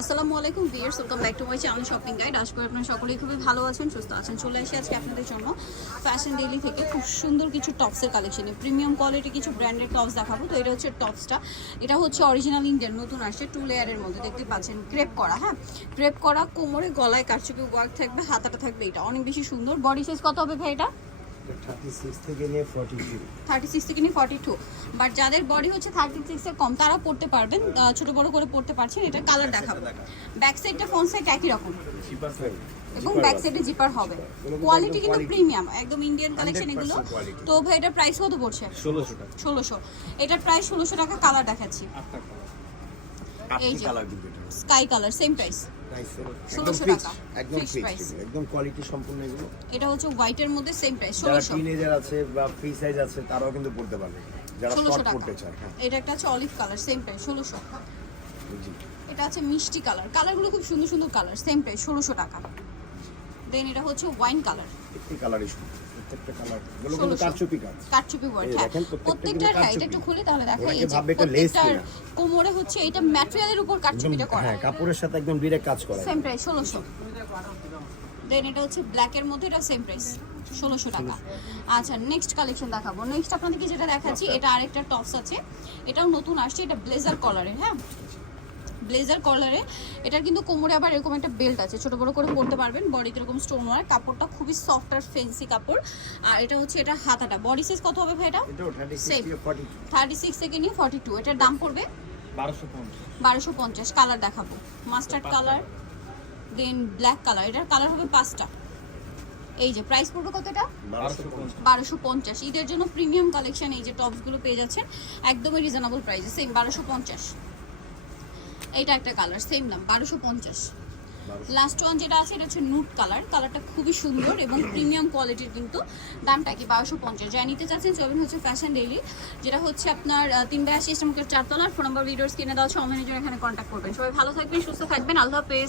আসসালামু আলাইকুম viewers welcome back to my channel shopping guide. আশা করি আপনারা সকলেই খুবই ভালো আছেন, সুস্থ আছেন। চলে এসে আজকে আপনাদের জন্য ফ্যাশন ডেইলি থেকে খুব সুন্দর কিছু টপসের কালেকশনে প্রিমিয়াম কোয়ালিটি কিছু ব্র্যান্ডেড টপস দেখাবো। তো এটা হচ্ছে টপসটা এটা হচ্ছে অরিজিনাল ইন্ডিয়ান নতুন আসছে টু লেয়ারের মধ্যে। দেখতে পাচ্ছেন ক্রেপ করা হ্যাঁ? ক্রেপ করা, কোমরে, গলায় কারচুপি ওয়ার্ক থাকবে, হাতাটা থাকবে এটা। অনেক বেশি সুন্দর। বডি সাইজ কত হবে ভাই এটা? থার্টি সিক্স থেকে নিয়ে থেকে বাট যাদের বডি হচ্ছে কম তারা পড়তে পারবেন। আহ, ছোট বড় করে পড়তে পারছেন এটা কালার দেখাবো। ব্যাক সাইডটা ফ্রন্ট সাইড একই রকম। এবং ব্যাক সাইডে জিপার হবে। কোয়ালিটি কিন্তু প্রিমিয়াম একদম ইন্ডিয়ান কালেকশন এগুলো। 100% quality। তো ভাই এটার প্রাইস কত পড়ছে? ষোলোশো টাকা। এটার প্রাইস টাকা কালার দেখাচ্ছি। এই যে। স্কাই কালার সেম প্রাইস একদম 1600 কোয়ালিটি সম্পূর্ণ এগুলো। এটা হচ্ছে হোয়াইটের মধ্যে সেম প্রাইস যারা টিনেজার আছে বা ফ্রি সাইজ আছে তারাও কিন্তু পড়তে পারবে। যারা শর্ট পড়তে চায় হ্যাঁ। এটা একটা হচ্ছে অলিভ কালার সেম প্রাইস ষোলোশো। জি। এটা আছে মিষ্টি কালার কালারগুলো খুব সুন্দর সুন্দর কালার সেম প্রাইস ষোলোশো টাকা। দেন এটা হচ্ছে ওয়াইন কালার প্রত্যেকটি কালারই সুন্দর। প্রত্যেকটা কালার এগুলো কিন্তু কারচুপি কাজ। কাটচুপি ওয়ার্ক হ্যাঁ। প্রত্যেকটার হ্যাঁ এটা একটু খুলে তাহলে দেখা এই যে প্রত্যেকটার কোমরে হচ্ছে এটা ম্যাটেরিয়ালের উপর কাটচুপিটা করা। হ্যাঁ কাপড়ের সাথে একদম ডিরেক্ট কাজ করা। সেম প্রাইস ষোলোশো। দেন এটা হচ্ছে ব্ল্যাকের মধ্যে এটা সেম প্রাইস ষোলোশো টাকা। আচ্ছা নেক্সট কালেকশন দেখাবো। নেক্সট আপনাদেরকে যেটা দেখাচ্ছি এটা আরেকটা টপস আছে। এটাও নতুন আসছে এটা ব্লেজার কলারের হ্যাঁ? ব্লেজার কলারে এটার কিন্তু কোমরে আবার এরকম একটা বেল্ট আছে। ছোট বড় করে পরতে পারবেন বডিতে এরকম স্টোন ওয়ার কাপড়টা খুবই সফট আর ফেন্সি কাপড়। আর এটা হচ্ছে এটা হাতাটা। বডি সাইজ কত হবে ভাই এটা? Thirty six. থেকে নিয়ে ফর্টি টু এটার দাম পড়বে? বারোশো পঞ্চাশ। কালার দেখাবো। Mustard colour then black colour এটার কালার হবে পাঁচটা। এই যে প্রাইস পড়বে কত এটা? বারোশো পঞ্চাশ। ঈদের জন্য প্রিমিয়াম কালেকশন এই যে টপসগুলো পেয়ে যাচ্ছেন একদমই রিজনেবল প্রাইসে সেম বারোশো পঞ্চাশ। এইটা একটা কালার সেম দাম বারোশো পঞ্চাশ। লাস্ট ওয়ান যেটা আছে এটা হচ্ছে নুট কালার কালারটা খুবই সুন্দর এবং প্রিমিয়াম কোয়ালিটির কিন্তু দামটা কি বারোশো পঞ্চাশ। যা নিতে চাচ্ছেন সেভেন হচ্ছে ফ্যাশন ডেইলি যেটা হচ্ছে আপনার তিন আশি ইস্টামকের চারতলার ফোন নাম্বার ভিডিওস কিনে দেওয়া আছে অনলাইনের জন্য এখানে কন্ট্যাক্ট করবেন। সবাই ভালো থাকবেন সুস্থ থাকবেন আল্লাহ হাফেজ।